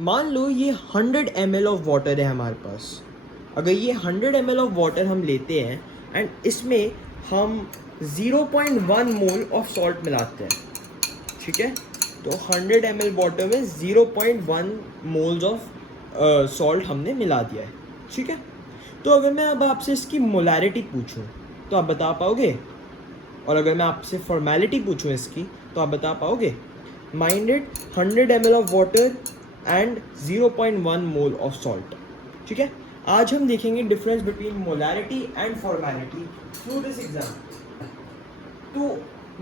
मान लो ये 100 ml of water है हमारे पास। अगर ये 100 ml ऑफ वाटर हम लेते हैं एंड इसमें हम 0.1 मोल ऑफ सॉल्ट मिलाते हैं, ठीक है, तो 100 ml वाटर में 0.1 मोल्स ऑफ सॉल्ट हमने मिला दिया है, ठीक है। तो अगर मैं अब आपसे इसकी मोलैरिटी पूछूं तो आप बता पाओगे, और अगर मैं आपसे फॉर्मेलिटी पूछूं इसकी तो आप बता पाओगे। Mind it, 100 ml of water and 0.1 mole of salt, ठीक है। आज हम देखेंगे difference between molarity and formality through this exam. तो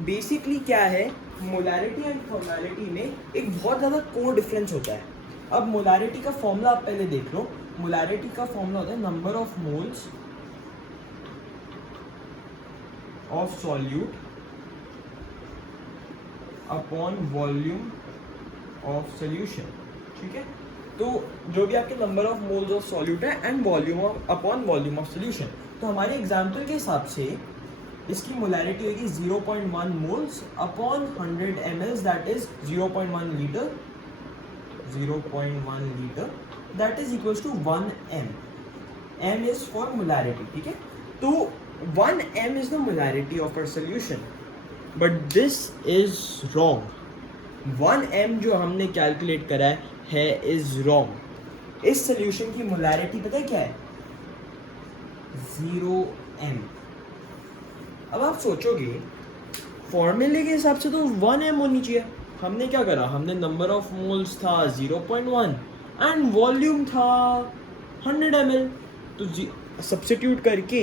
बेसिकली क्या है, मोलैरिटी एंड फॉर्मेलिटी में एक बहुत ज़्यादा कोर डिफरेंस होता है। अब मोलैरिटी का फॉर्मूला आप पहले देख लो। मोलैरिटी का फॉर्मूला होता है number of moles of solute upon volume of solution, ठीक है। तो जो भी आपके number of moles of solute है and volume of upon volume of solution, तो हमारे एग्जाम्पल के हिसाब से इसकी मोलैरिटी होगी 0.1 moles upon 100 ml, that is 0.1 litre, 0.1 litre, that is equals to 1 m। m is for molarity, ठीक है। तो 1 m is the molarity of a solution, but this is wrong. 1 m जो हमने कैलकुलेट करा है इज रॉन्ग। इस solution की molarity पता है क्या है? 0 m। अब आप सोचोगे फॉर्मूले के हिसाब से तो 1 m होनी चाहिए। हमने क्या करा, हमने नंबर ऑफ मोल्स था 0.1 एंड वॉल्यूम था 100 ml, तो सब्स्टिट्यूट करके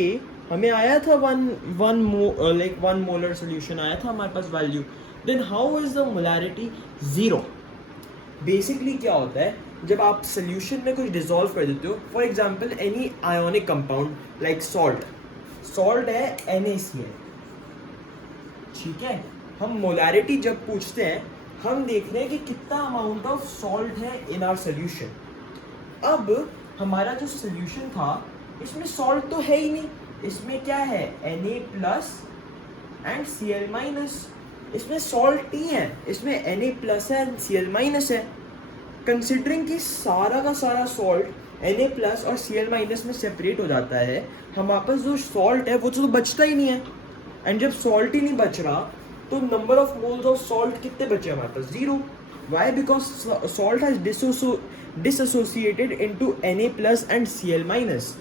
हमें आया था 1 मोलर सोल्यूशन आया था हमारे पास value. Then how is the molarity 0? Basically क्या होता है, जब आप सोल्यूशन में कुछ डिसॉल्व कर देते हो, for example any ionic compound like salt, salt है NaCl, ठीक है। हम मोलैरिटी जब पूछते हैं हम देख रहे हैं कि कितना अमाउंट ऑफ सॉल्ट है इन आवर सोल्यूशन। अब हमारा जो सोल्यूशन था इसमें सॉल्ट तो है ही नहीं, इसमें क्या है Na plus and Cl minus. इसमें सॉल्ट नहीं है, इसमें Na प्लस है एंड Cl माइनस है। कंसिडरिंग कि सारा का सारा सॉल्ट Na प्लस और Cl माइनस में सेपरेट हो जाता है, हमारे पास जो सॉल्ट है वो तो बचता ही नहीं है। एंड जब सॉल्ट ही नहीं बच रहा तो number of moles of salt कितने बचे हमारे पास? 0। Why? Because salt has dissociated into Na plus and Cl minus.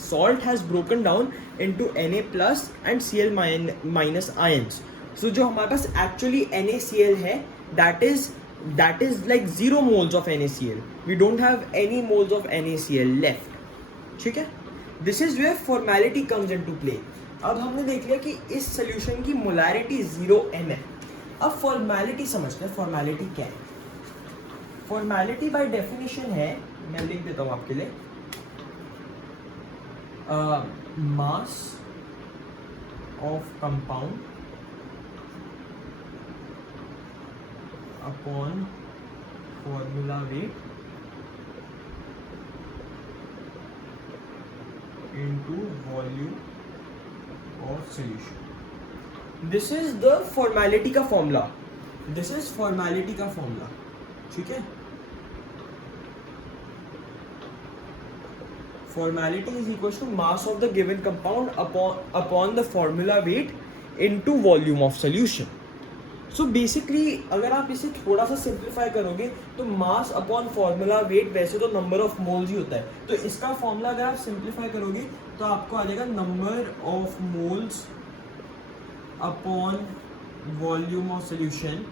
Salt has broken down into Na plus and Cl minus ions. So जो हमारे पास actually NaCl है, that is like 0 moles of NaCl. We don't have any moles of NaCl left. ठीक है? This is where formality comes into play. अब हमने देख लिया कि इस solution की molarity 0 m है। अब formality समझते हैं, formality क्या है? Formality by definition है, मैं लिख देता हूँ आपके लिए, mass of compound upon formula weight into volume of solution. This is the formality का formula. This is formality का formula, ठीक है। Formality is equal to mass of the given compound upon the formula weight into volume of solution. So basically अगर आप इसे थोड़ा सा simplify करोगे तो मास अपॉन फॉर्मूला वेट, वैसे तो नंबर ऑफ मोल्स ही होता है, तो इसका फॉर्मूला अगर आप सिंप्लीफाई करोगे तो आपको आ जाएगा number of moles upon volume of solution,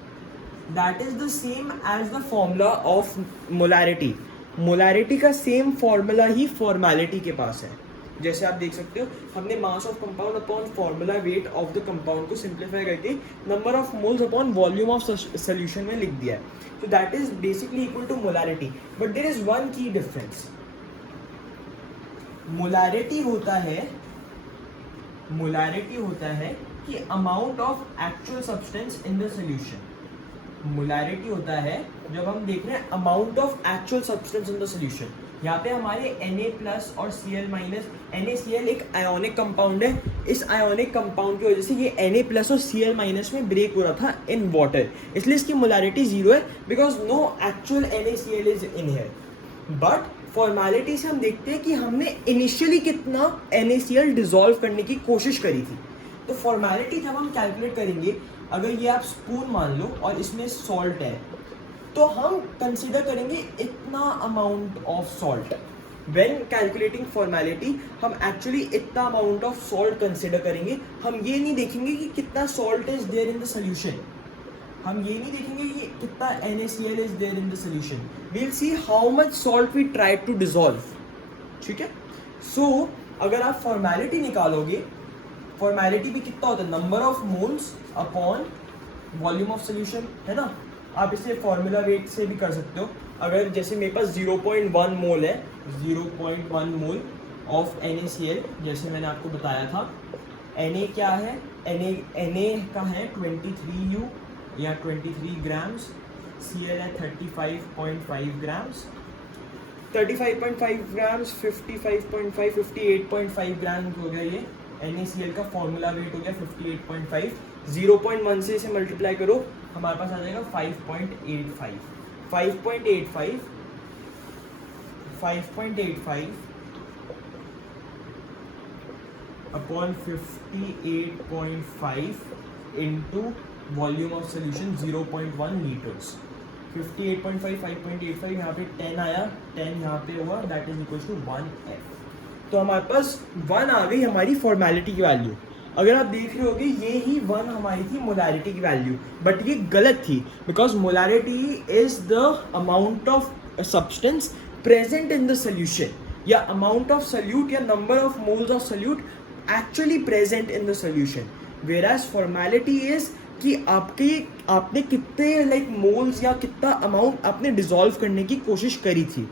that is the same as the formula of molarity. Molarity का सेम फॉर्मूला ही फॉर्मेलिटी के पास है। जैसे आप देख सकते हो, हमने mass of compound upon formula weight of the compound को सिंप्लीफाई करके number of moles upon volume of solution में लिख दिया है। तो that is basically equal to molarity, but there is one की डिफरेंस। मोलैरिटी होता है कि amount of actual substance in the solution. Molarity होता है जब हम देख रहे हैं amount of actual substance in the solution. यहाँ पे हमारे Na प्लस और Cl माइनस, NaCl एक आयोनिक कंपाउंड है इस आयोनिक कंपाउंड की वजह से ये Na+ और Cl- में ब्रेक हो रहा था इन वाटर, इसलिए इसकी मोलैरिटी 0 है because no actual NaCl is in here. But formality से हम देखते हैं कि हमने इनिशियली कितना NaCl डिजोल्व करने की कोशिश करी थी। तो फॉर्मेलिटी जब हम कैलकुलेट करेंगे, अगर ये आप स्पून मान लो और इसमें सॉल्ट है, तो हम कंसीडर करेंगे इतना amount of salt. When calculating formality हम एक्चुअली इतना अमाउंट ऑफ सॉल्ट कंसीडर करेंगे। हम ये नहीं देखेंगे कि कितना salt is there in the solution, हम ये नहीं देखेंगे कि कितना NaCl is there in the solution, we will see how much salt we try to dissolve. ठीक है, सो अगर आप फॉर्मेलिटी निकालोगे, फॉर्मेलिटी भी कितना होता है, number of moles upon volume of solution, है ना। आप इसे फॉर्मूला वेट से भी कर सकते हो। अगर जैसे मेरे पास 0.1 मोल है, 0.1 मोल ऑफ NaCl, जैसे मैंने आपको बताया था। Na क्या है, Na का है 23U या 23 ग्राम्स, Cl है 35.5 ग्राम्स, 35.5 ग्राम्स 55.5 58.5 ग्राम्स हो गया। ये NaCl का फॉर्मूला वेट हो गया 58.5। 0.1 से इसे मल्टीप्लाई करो, हमारे पास आ जाएगा 5.85 upon 58.5 into volume of solution 0.1 litres. 58.5 5.85 यहाँ पे 10 आया, 10 यहाँ पे हुआ, that is equal to 1F। तो हमारे पास 1 आ गई हमारी फॉर्मेलिटी की वैल्यू। अगर आप देख रहे होगे ये ही 1 हमारी थी मोलैरिटी की वैल्यू, बट ये गलत थी because molarity is the amount of substance present in the solution, या अमाउंट ऑफ सोल्यूट या number of moles of solute actually present in the solution. Whereas formality is कि आपने कितने मोल्स या कितना अमाउंट आपने डिसॉल्व करने की कोशिश करी थी।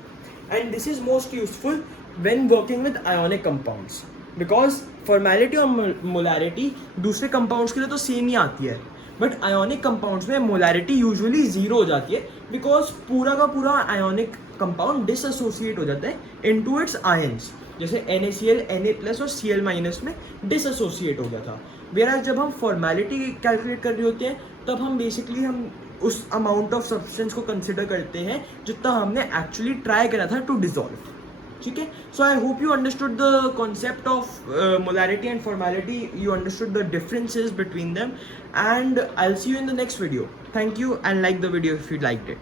And this is most useful when working with ionic compounds, because formality और मोलैरिटी दूसरे कंपाउंड्स के लिए तो सेम ही आती है, बट आयोनिक कंपाउंड्स में मोलैरिटी यूजुअली 0 हो जाती है बिकॉज पूरा का पूरा आयोनिक कंपाउंड डिसएसोसिएट हो जाता है इनटू इट्स आयंस। जैसे NaCl Na+ और Cl- में डिसएसोसिएट हो गया था। वेयर जब हम फॉर्मेलिटी कैलकुलेट कर रहे होते हैं, तब हम बेसिकली हम उस अमाउंट ऑफ सब्सटेंस को कंसिडर करते हैं जितना हमने एक्चुअली ट्राई करा था टू डिसॉल्व। ठीक है, so I hope you understood the concept of molarity and formality, you understood the differences between them, and I will see you in the next video. Thank you and like the video if you liked it.